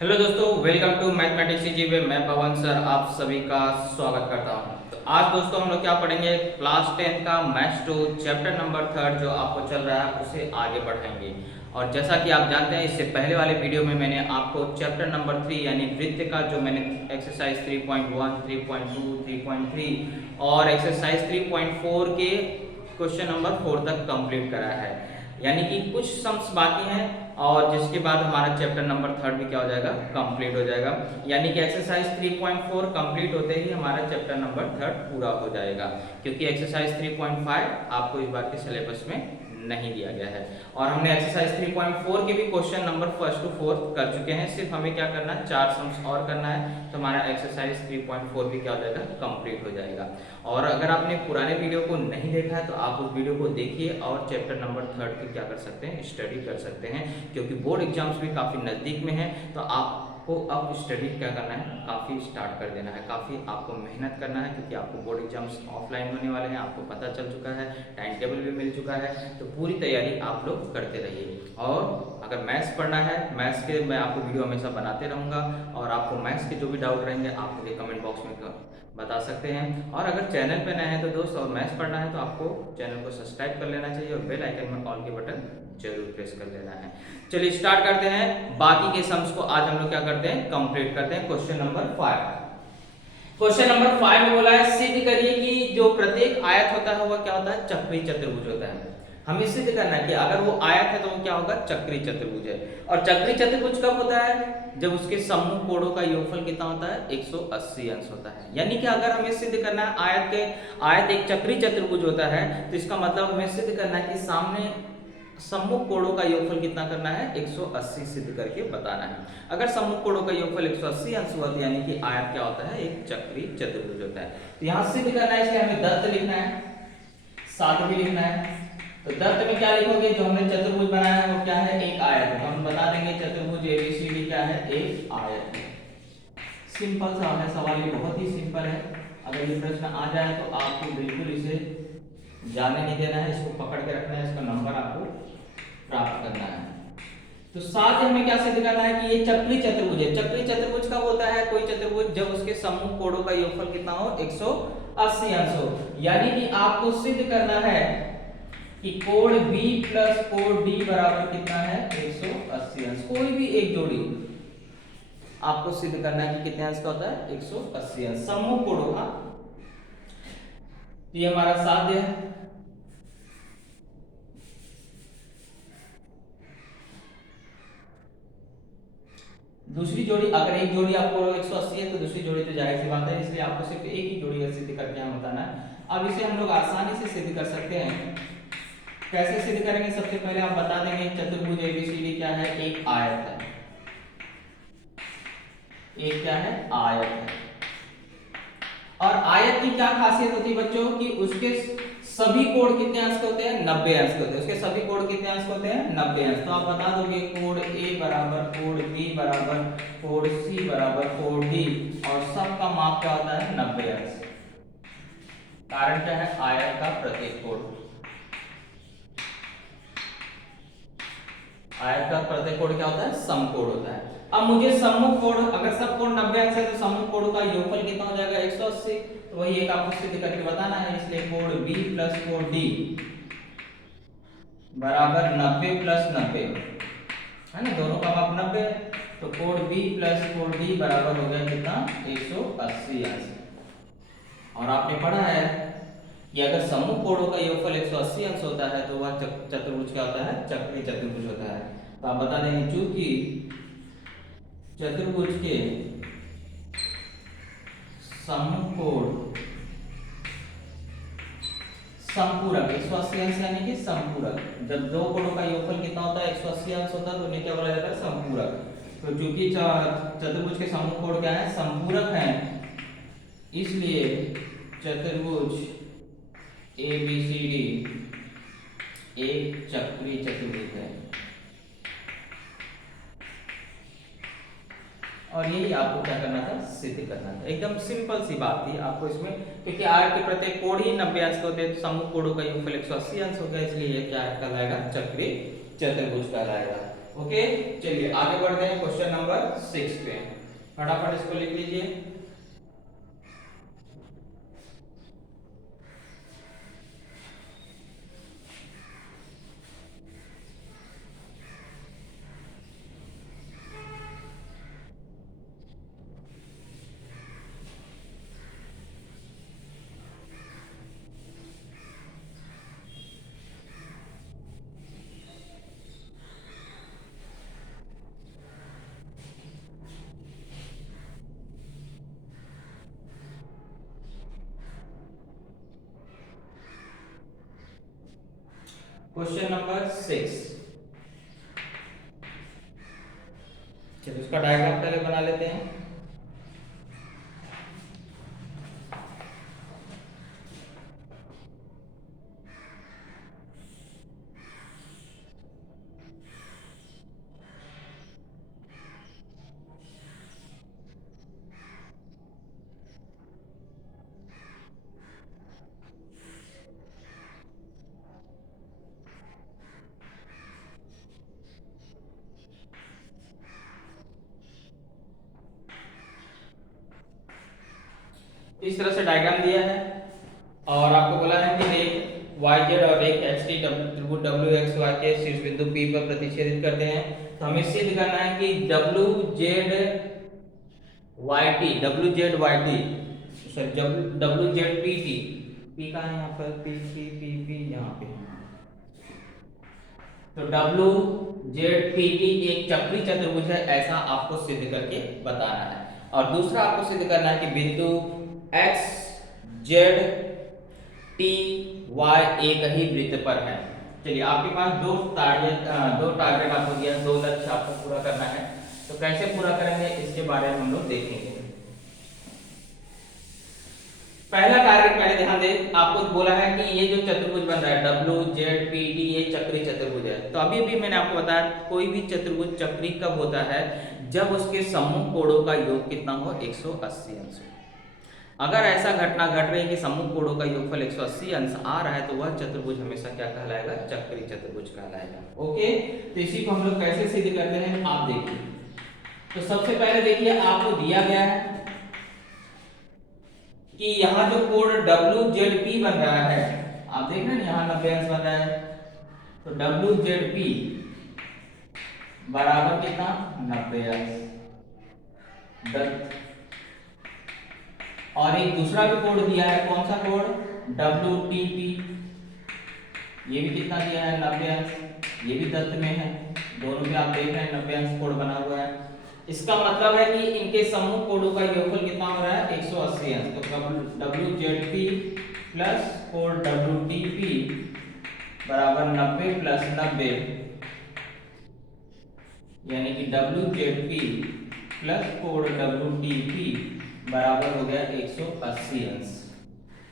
Hello दोस्तों, welcome to mathematics जी में मैं पवन सर आप सभी का स्वागत करता हूं। तो आज दोस्तों हम लोग क्या पढ़ेंगे, क्लास 10 का मैथ्स 2 चैप्टर नंबर 3 जो आपको चल रहा है उसे आगे बढ़ाएंगे। और जैसा कि आप जानते हैं, इससे पहले वाले वीडियो में मैंने आपको चैप्टर नंबर 3 यानी वृत्त का जो मैंने एक्सरसाइज 3.1, 3.2, 3.3 और एक्सरसाइज 3.4 के क्वेश्चन नंबर 4 तक कंप्लीट करा है। यानी कि कुछ सम्स बाकी हैं और जिसके बाद हमारा चैप्टर नंबर 3 भी क्या हो जाएगा, कंप्लीट हो जाएगा। यानी कि एक्सरसाइज 3.4 कंप्लीट होते ही हमारा चैप्टर नंबर 3 पूरा हो जाएगा, क्योंकि एक्सरसाइज 3.5 आपको इस बार के सिलेबस में नहीं दिया गया है। और हमने एक्सरसाइज 3.4 के भी क्वेश्चन नंबर 1 to 4 कर चुके हैं। सिर्फ हमें क्या करना है, 4 सम्स और करना है, तो हमारा एक्सरसाइज 3.4 भी क्या हो जाएगा, कंप्लीट हो जाएगा। और अगर आपने पुराने वीडियो को नहीं देखा है तो आप उस वीडियो को देखिए और चैप्टर नंबर 3 की क्या कर सकते हैं, स्टडी कर सकते हैं, क्योंकि बोर्ड एग्जाम्स भी काफ़ी नज़दीक में है। तो आपको अब स्टडी क्या करना है, काफ़ी स्टार्ट कर देना है, काफ़ी आपको मेहनत करना है, क्योंकि आपको बोर्ड एग्जाम्स ऑफलाइन होने वाले हैं, आपको पता चल चुका है, टाइम टेबल भी मिल चुका है। तो पूरी तैयारी आप लोग करते रहिए। और अगर मैथ्स पढ़ना है, मैथ्स के मैं आपको वीडियो हमेशा बनाते रहूँगा, और आपको मैथ्स के जो भी डाउट रहेंगे आप मुझे कमेंट बॉक्स में बता सकते हैं। और अगर चैनल पे नए हैं तो दोस्त, और मैथ्स पढ़ना है तो आपको चैनल को सब्सक्राइब कर लेना चाहिए और बेल आइकन में ऑल के बटन जरूर प्रेस कर लेना है। चलिए स्टार्ट करते हैं। बाकी के सम्स को आज हम लोग क्या करते हैं, कंप्लीट करते हैं। क्वेश्चन नंबर 5, क्वेश्चन नंबर 5 में बोला है सिद्ध करिए कि जो प्रत्येक आयत होता है वह क्या होता है, चक्रीय चतुर्भुज होता है। हमें सिद्ध करना है कि अगर वो आयत है तो वो क्या होगा, चक्रीय चतुर्भुज है। और चक्रीय चतुर्भुज कब होता है, जब उसके सम्मुख कोणों का योगफल कितना होता है, 180 अंश होता है। यानी कि अगर हमें सिद्ध करना है आयत एक चक्रीय चतुर्भुज होता है, तो इसका मतलब हमें सिद्ध करना है कि सामने सम्मुख कोणों का योगफल कितना करना है, 180 सिद्ध करके बताना है। अगर सम्मुख कोणों का योगफल 180 अंश हुआ तो यानी कि आयत क्या होता है, एक चक्रीय चतुर्भुज होता है। तो यहाँ सिद्ध करना है, इसलिए हमें दत्त लिखना है, साथ भी लिखना है। तो दत्त में क्या लिखोगे, जो हमने चतुर्भुज बनाया है वो क्या है, एक आयत है। तो हम बता देंगे चतुर्भुज एबीसीडी क्या है, एक आयत है। सिंपल सा है सवाल, ये बहुत ही सिंपल है। अगर ये प्रश्न आ जाए तो आपको बिल्कुल इसे जाने नहीं देना है, इसको पकड़ के रखना है, इसका नंबर आपको प्राप्त करना है। तो साथ ही हमें क्या सिद्ध करना है कि ये चक्रीय चतुर्भुज है। चक्रीय चतुर्भुज कब होता है कोई चतुर्भुज, जब उसके सम्मुख कोणों का योगफल कितना हो, 180 अंश हो। यानी कि आपको सिद्ध करना है कि कोण B प्लस कोण D बराबर कितना है, 180 अंश। कोई भी एक जोड़ी आपको सिद्ध करना है कि कितने अंश का होता है, 180 अंश सम्मुख कोणों का। ये हमारा साध्य है। दूसरी जोड़ी, अगर एक जोड़ी आपको 180 है तो दूसरी जोड़ी तो जाहिर सी बात है, इसलिए आपको सिर्फ एक ही जोड़ी सिद्ध करके यहाँ बताना है। अब इसे हम लोग आसानी से सिद्ध कर सकते हैं। कैसे सिद्ध करेंगे, सबसे पहले आप बता देंगे चतुर्भुज एबीसीडी क्या है, एक आयत है। एक क्या है, आयत है। और आयत की क्या खासियत होती है बच्चों, कि उसके सभी कोण कितने अंश के होते हैं, 90 अंश के होते हैं। उसके सभी कोण कितने अंश के होते हैं, 90 अंश। तो आप बता दोगे कोण A बराबर कोण B बराबर कोण C बराबर कोण D, और सबका माप क्या होता है, 90 अंश। कारण क्या है, आयत का प्रत्येक कोण, आयत का प्रत्येक कोण क्या होता है, समकोण होता है। अब मुझे सम्मुख कोण, अगर सब कोण 90 अंश है तो सम्मुख कोण का योगफल कितना हो जाएगा, 180। तो वही एक आपको सिद्ध करके बताना है, इसलिए कोण B प्लस कोण D बराबर 90 प्लस 90 है ना, दोनों का माप 90 है। तो कोण B प्लस कोण D बराबर हो गया कितना, 180 अंश। और आपने पढ़ा है कि अगर सम्मुख कोणों का योगफल 180 अंश होता है तो वह चतुर्भुज क्या होता है, चक्रीय चतुर्भुज होता है। तो आप बता देंगे चूंकि चतुर्भुज के सम्मुख कोण संपूरक 180 अंश यानी कि संपूरक, जब दो कोणों का योगफल कितना होता है, 180 अंश होता है, तो उन्हें क्या बोला जाता है, संपूरक। तो चूंकि चतुर्भुज के सम्मुख कोण क्या है, संपूरक है, इसलिए चतुर्भुज एबीसीडी एक चक्रीय चतुर्भुज है। और यही आपको क्या करना था, सिद्ध करना था। एकदम सिंपल सी बात थी आपको इसमें, क्योंकि आयत के प्रत्येक कोण ही 90 अंश के होते हैं, तो सम्मुख कोणों का योगफल 180 अंश हो गया, इसलिए ये क्या कहलाएगा, चक्रीय चतुर्भुज कहलाएगा। ओके, चलिए आगे बढ़ते हैं क्वेश्चन नंबर 6 पे। फटाफट इसको लिख लीजिए। क्वेश्चन नंबर 6, चलिए उसका डायग्राम पहले बना लेते हैं। इस तरह से डायग्राम दिया है और आपको बोला है कि रेख वाई जेड और रेख एच टी त्रिभुज डब्ल्यू एक्स वाई के शीर्ष बिंदु पी पर प्रतिच्छेदित करते हैं। तो हमें सिद्ध करना है कि W Z Y T, W Z Y T, sorry W Z P T, P कहाँ है यहाँ पर, पी पी पी पी यहाँ पे। तो डब्ल्यू जेड पी टी एक चक्री चतुर्भुज है, ऐसा आपको सिद्ध करके बताना है। और दूसरा आपको सिद्ध करना है कि बिंदु एक्स जेड टी वाई एक ही वृत्त पर है। चलिए आपके पास दो टारगेट आपको दिया, दो लक्ष्य आपको पूरा करना है। तो कैसे पूरा करेंगे इसके बारे में हम लोग देखेंगे। पहला टारगेट पहले ध्यान दें, आपको बोला है कि ये जो चतुर्भुज बन रहा है डब्ल्यू जेड पी डी, ये चक्री चतुर्भुज है। तो अभी भी मैंने आपको बताया कोई भी चतुर्भुज चक्री कब होता है, जब उसके सम्मुख कोणों का योग कितना हो, 180 अंश। अगर ऐसा घटना घट रही है कि सम्मुख कोणों का योगफल 180 अंश आ रहा है, तो वह चतुर्भुज हमेशा क्या कहलाएगा, चक्री चतुर्भुज कहलाएगा। ओके, तो इसी को हम लोग कैसे सिद्ध करते हैं आप देखिए। तो सबसे पहले देखिए आपको दिया गया है कि यहाँ जो कोण डब्ल्यू जेड पी बन रहा है, आप देख रहे हैं यहाँ 90 अंश बन रहा है। तो डब्ल्यू जेड पी बराबर कितना, 90 अंश। और एक दूसरा भी कोण दिया है, कौन सा कोण, डब्ल्यू टी पी, ये भी कितना दिया है, 90 अंश। ये भी दत्त में है, दोनों पे आप देख रहे हैं 90 अंश कोण बना हुआ है। इसका मतलब है कि इनके सम्मुख कोणों का योगफल कितना हो रहा है, 180 अंश। तो डब्ल्यू जेड पी प्लस कोण डब्ल्यू टी पी बराबर 90 प्लस 90, यानी कि डब्ल्यू जेड पी प्लस कोण डब्ल्यू टी पी बराबर हो गया 180 अंश,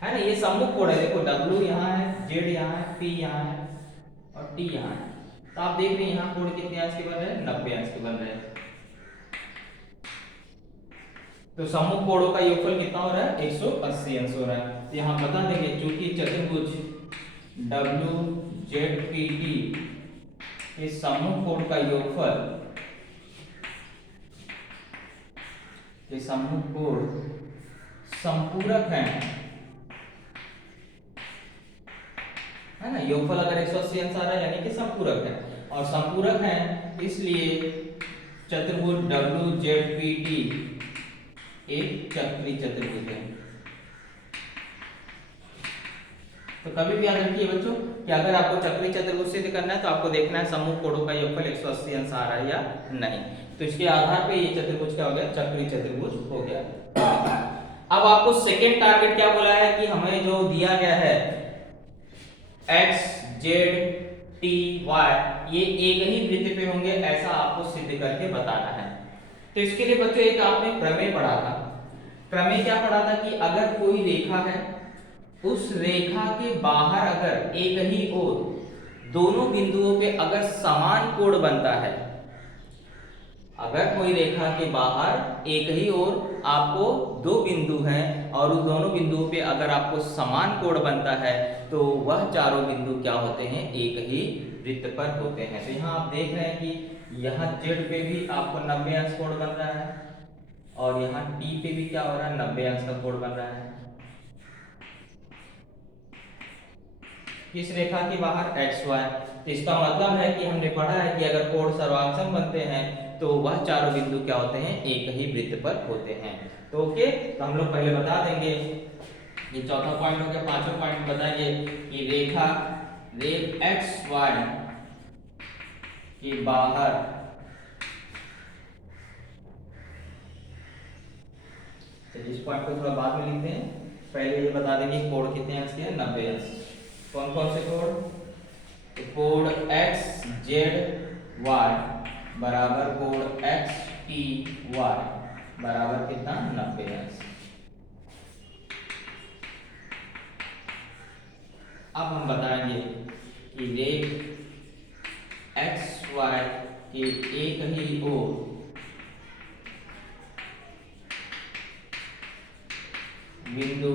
है ना। ये सम्मुख कोण है, देखो डब्ल्यू यहाँ है, जेड यहाँ है, पी यहाँ है और टी यहाँ है। तो आप देख रहे हैं यहाँ कोण कितने अंश के बन रहे हैं, 90 अंश के बन रहे हैं। तो सम्मुख कोणों का योगफल कितना हो रहा है, 180 अंश हो रहा है। तो यहाँ बता देंगे चूंकि चतुर्भुज डब्ल्यू जेड पी टी के सम्मुख कोण का योगफल, ये सम्मुख कोण संपूरक है ना। योगफल अगर 180 अंश आ रहा है यानी कि संपूरक है, और संपूरक है इसलिए चतुर्भुज डब्ल्यू जेड पी टी एक चक्री चतुर्भुज है। तो कभी भी याद रखिए बच्चों कि अगर आपको चक्री चतुर्भुज सिद्ध करना है तो आपको देखना है सम्मुख कोणों का योगफल 180 अंश आ रहा है या नहीं। तो इसके आधार पे ये चतुर्भुज क्या हो गया, चक्री चतुर्भुज हो गया। अब आपको सेकेंड टारगेट क्या बोला है कि हमें जो दिया गया है एक्स जेड टी वाई, ये एक ही वृत्त पे होंगे, ऐसा आपको सिद्ध करके बताना है। तो इसके लिए बच्चों एक आपने प्रमेय पढ़ा था। प्रमेय क्या पढ़ा था कि अगर कोई रेखा है, उस रेखा के बाहर अगर एक ही ओर दोनों बिंदुओं पे अगर समान कोण बनता है, अगर कोई रेखा के बाहर एक ही ओर आपको दो बिंदु हैं और उस दोनों बिंदुओं पे अगर आपको समान कोण बनता है, तो वह चारों बिंदु क्या होते हैं, एक ही वृत्त पर होते हैं। तो यहाँ आप देख रहे हैं कि यहाँ जेड पे भी आपको 90 अंश कोण बन रहा है और यहाँ टी पे भी क्या हो रहा है, 90 अंश का कोण बन रहा है। किस रेखा के बाहर, एक्स वाई। तो इसका मतलब है कि हमने पढ़ा है कि अगर कोण सर्वांगसम बनते हैं तो वह चारों बिंदु क्या होते हैं, एक ही वृत्त पर होते हैं। तो ओके, तो हम लोग पहले बता देंगे, ये चौथा पॉइंट हो गया। पांचवा पॉइंट बताइए कि रेखा एक्स वाई के बाहर इस पॉइंट को थोड़ा बाद में लिखते हैं, पहले ये बता देंगे कोण कितने अंश के हैं, 90 अंश। कौन कौन से कोण, तो कोण एक्स जेड वाई बराबर कोण एक्स टी वाई बराबर कितना, 90 अंश। अब हम बताएंगे कि रेख एक्स वाई के एक ही ओर बिंदु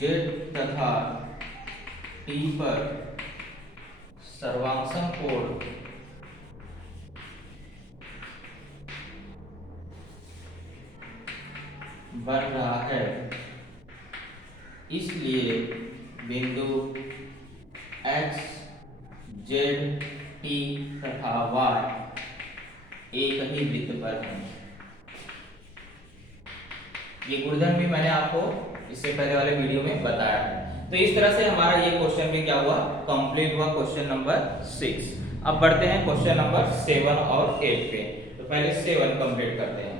जेड तथा टी पर सर्वांगसम कोण बन रहा है, इसलिए बिंदु एक्स जेड टी तथा वाई एक ही वृत्त पर हैं। ये गुणधर्म भी मैंने आपको इससे पहले वाले वीडियो में बताया है। तो इस तरह से हमारा ये क्वेश्चन भी क्या हुआ, कंप्लीट हुआ, क्वेश्चन नंबर 6। अब बढ़ते हैं क्वेश्चन नंबर 7 और 8 पे। तो पहले 7 कंप्लीट करते हैं।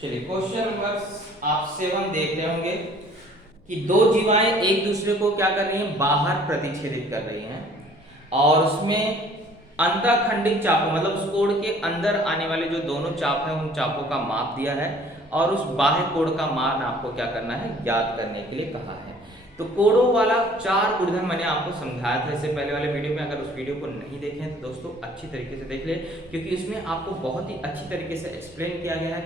चलिए क्वेश्चन नंबर आप 7 देख रहे होंगे कि दो जीवाएं एक दूसरे को क्या कर रही हैं, बाहर प्रतिच्छेदित कर रही हैं और उसमें अंतःखंडित चापों मतलब उस कोण के अंदर आने वाले जो दोनों चाप हैं उन चापों का माप दिया है और उस बाह्य कोण का मान आपको क्या करना है, ज्ञात करने के लिए कहा है। तो कोणों वाला 4 गुणधर्म मैंने आपको समझाया था इससे पहले वाले वीडियो में। अगर उस वीडियो को नहीं देखे हैं तो दोस्तों अच्छी तरीके से देख ले, क्योंकि उसमें आपको बहुत ही अच्छी तरीके से एक्सप्लेन किया गया है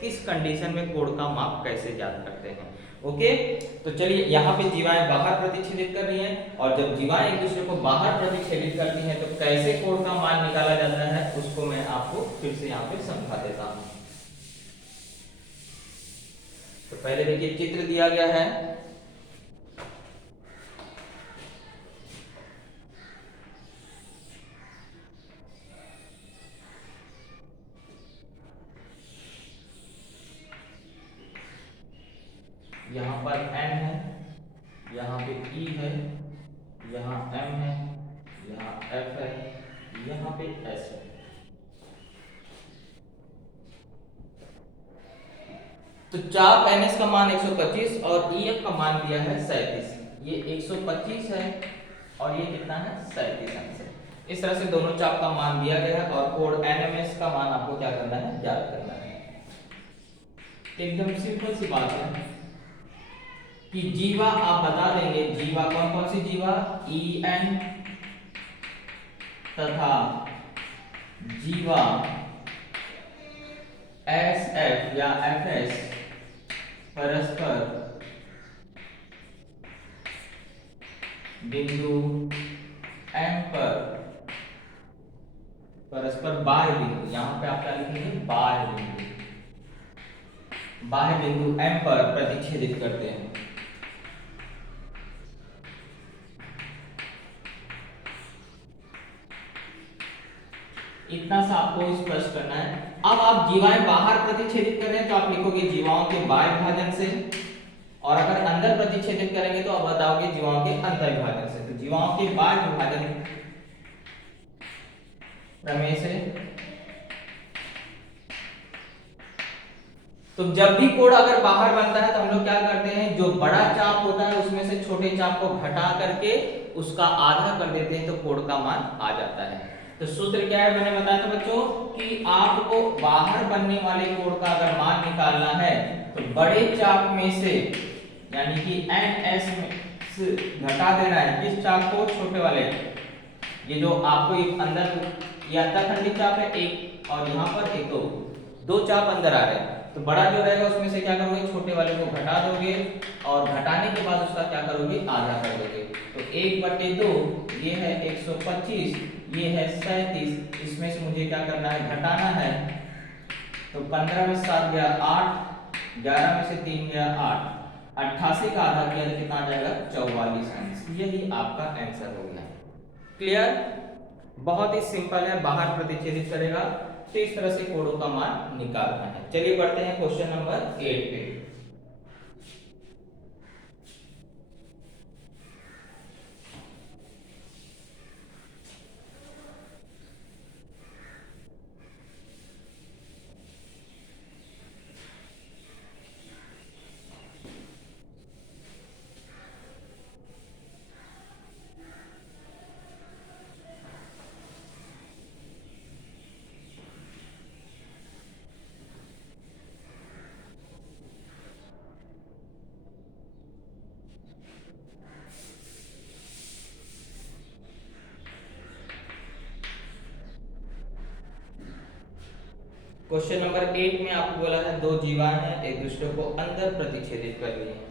किस कंडीशन में कोण का माप कैसे ज्ञात करते हैं। ओके, तो चलिए यहाँ पे जीवाएं बाहर प्रतिच्छेदित कर रही हैं और जब जीवाएं एक दूसरे को बाहर प्रतिच्छेदित करती हैं तो कैसे कोण का मान निकाला जाता है उसको मैं आपको फिर से यहाँ पे समझा देता हूँ। तो पहले देखिए चित्र दिया गया है, यहाँ पर N है, यहाँ पे E है, यहाँ M है, यहाँ F है, यहाँ पे S है। तो चाप NS का मान 125 और EF का मान दिया है 37। ये 125 है और ये कितना है, 37 अंश है। इस तरह से दोनों चाप का मान दिया गया है और कोण NMS का मान आपको क्या करना है, ज्ञात करना है। एकदम सिंपल सी बात है कि जीवा आप बता देंगे, जीवा कौन कौन सी जीवा, EN तथा जीवा SF या FS परस्पर बिंदु M पर परस्पर बाह्य बिंदु, यहां पे आप क्या लिखेंगे, बाह्य बिंदु, बाह्य बिंदु M पर प्रतिच्छेदित करते हैं। इतना सा आपको स्पष्ट करना है। अब आप जीवाएं बाहर प्रतिच्छेदित कर रहे हैं तो आप लिखोगे जीवाओं के बाह्य विभाजन से, और अगर अंदर प्रतिच्छेदित करेंगे तो आप बताओगे जीवाओं के अंतर विभाजन से। तो जीवाओं के बाह्य विभाजन प्रमेय से तो जब भी कोड अगर बाहर बनता है तो हम लोग क्या करते हैं, जो बड़ा चाप होता है उसमें से छोटे चाप को घटा करके उसका आधा कर देते हैं तो कोड का मान आ जाता है। तो सूत्र क्या है, मैंने बताया था बच्चों कि आपको बाहर बनने वाले कोड का अगर मान निकालना है तो बड़े चाप में से यानी कि NS में से घटा देना है किस चाप को, छोटे वाले। ये जो आपको एक अंदर ये अंतःखंडित चाप है एक, और यहाँ पर एक दो चाप अंदर आ रहे हैं, तो बड़ा जो रहेगा उसमें से क्या करोगे, छोटे वाले को घटा दोगे और घटाने के बाद उसका क्या करोगे, आधा कर दोगे। तो 1/2 ये है 125, ये है 37, इसमें से मुझे क्या करना है, घटाना है। तो 15 में 7 गया 8, 11 में से 3 गया 8, 88 का आधा किया तो कितना आ जाएगा, 44 आंसर। यही आपका आंसर हो गया। क्लियर, बहुत ही सिंपल है, बाहर प्रतिच्छेदित करेगा तो इस तरह से कोडों का मान निकालना है। चलिए बढ़ते हैं क्वेश्चन नंबर 8 पे। क्वेश्चन नंबर 8 में आपको बोला है दो जीवाएं हैं, एक दूसरे को अंदर प्रतिच्छेदित कर रही हैं।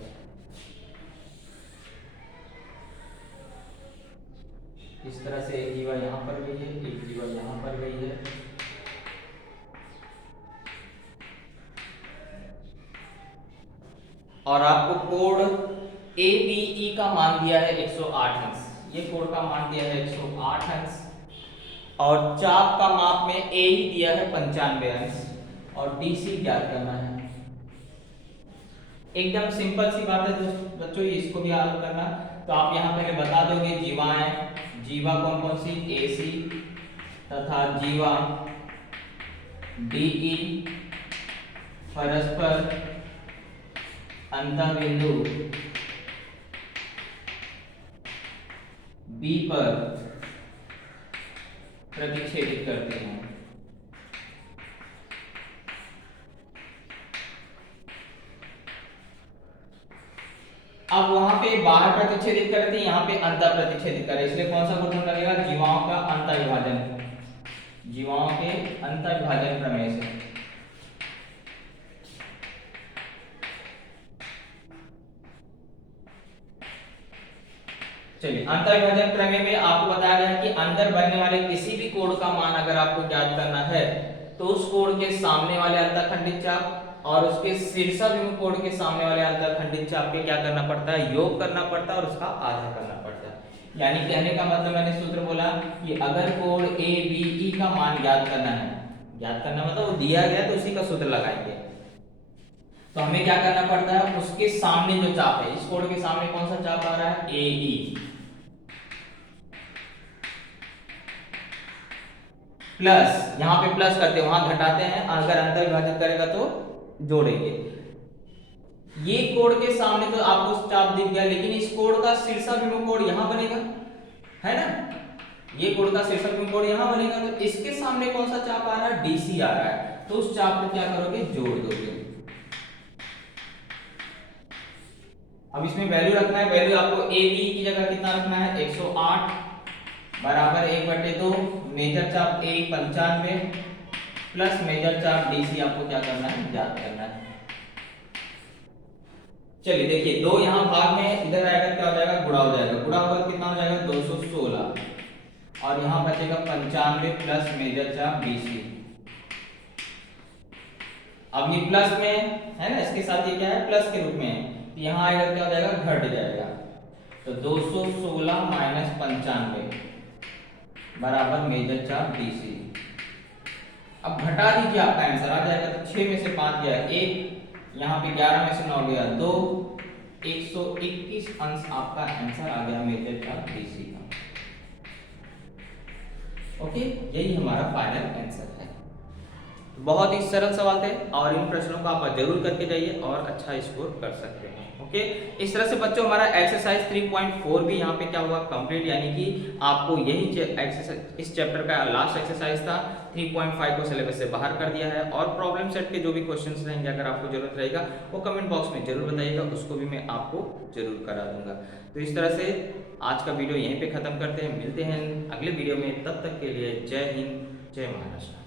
इस तरह से एक जीवा यहाँ पर गई है, एक जीवा यहाँ पर गई है। और आपको कोड ABE का मान दिया है 108 अंश, ये कोड का मान दिया है 108 अंश, और चाप का माप में ए ही दिया है 95 अंश, और DC ज्ञात करना है। एकदम सिंपल सी बात है बच्चों, इसको भी हल करना। तो आप यहाँ पहले बता दोगे जीवाएं, जीवा कौन कौन सी, AC तथा जीवा DE परस्पर अंतःबिंदु B पर प्रतिच्छेदित करते हैं। अब वहां पे बाहर प्रतिच्छेदित कर रहे थे, यहाँ पे अंतर प्रतिच्छेदित कर रहे, इसलिए कौन सा गुणन लगेगा, जीवाओं का अंतर विभाजन, जीवाओं के अंतर विभाजन प्रमेय से। चलिए, अंतर विभाजन प्रमेय में आपको बताया गया है कि अंदर बनने वाले किसी भी कोण का मान अगर आपको ज्ञात करना है तो उस कोण के सामने वाले अंतःखंडित चाप और उसके शीर्षाभिमुख कोण के सामने वाले अंतःखंडित चाप पे क्या करना पड़ता है, योग करना पड़ता है और उसका आधा करना पड़ता है। यानी कहने का मतलब मैंने सूत्र बोला कि अगर कोण ABE का मान ज्ञात करना है, ज्ञात करना मतलब वो दिया गया तो उसी का सूत्र लगाएंगे। तो हमें क्या करना पड़ता है, उसके सामने जो चाप है, इस कोण के सामने कौन सा चाप आ रहा है, AE, प्लस, यहाँ पे प्लस करते हैं वहां घटाते हैं, अगर अंतर विभाजित करेगा तो जोड़ेंगे। ये कोण के सामने तो आपको चाप दिख गया, लेकिन इस कोण का शीर्षाभिमुख कोण यहां बनेगा, है ना, ये कोण का शीर्षाभिमुख कोण यहां बनेगा, तो इसके सामने कौन सा चाप आ रहा है, DC आ रहा है, तो उस चाप को क्या करोगे, जोड़ दोगे। अब इसमें वैल्यू रखना है, वैल्यू आपको ABE की जगह कितना रखना है, 108 बराबर 1/2 मेजर चाप A 95 प्लस मेजर चाप DC आपको क्या करना है, ज्ञात करना है। चलिए देखिए, दो यहाँ भाग में, इधर आएगा क्या हो जाएगा, गुणा हो जाएगा, गुणा होगा तो कितना हो जाएगा, 216, और यहाँ बचेगा 95 प्लस मेजर चाप BC। अब ये प्लस में है ना, इसके साथ ये क्या है, प्लस के रूप में है, तो यहाँ आएगा क्या हो जाएगा, घट जाएगा, तो 216 माइनस 95 बराबर मेजर चाप BC। अब घटा दीजिए, आपका आंसर आ जाएगा, तो 6 में से 5 गया 1, यहाँ पे 11 में से 9 गया 2, 121 अंश आपका आंसर आ गया मेजर चाप BC का। ओके, यही हमारा फाइनल आंसर है। बहुत ही सरल सवाल थे और इन प्रश्नों को आप जरूर करके जाइए और अच्छा स्कोर कर सकते हैं। ओके, इस तरह से बच्चों हमारा एक्सरसाइज 3.4 भी यहाँ पे क्या हुआ कंप्लीट, यानी कि आपको यही एक्सरसाइज इस चैप्टर का लास्ट एक्सरसाइज था। 3.5 को सिलेबस से बाहर कर दिया है और प्रॉब्लम सेट के जो भी क्वेश्चंस रहेंगे अगर आपको जरूरत रहेगा वो कमेंट बॉक्स में जरूर बताइएगा, उसको भी मैं आपको जरूर करा दूंगा। तो इस तरह से आज का वीडियो यहीं पे खत्म करते हैं, मिलते हैं अगले वीडियो में, तब तक के लिए जय हिंद जय महाराष्ट्र।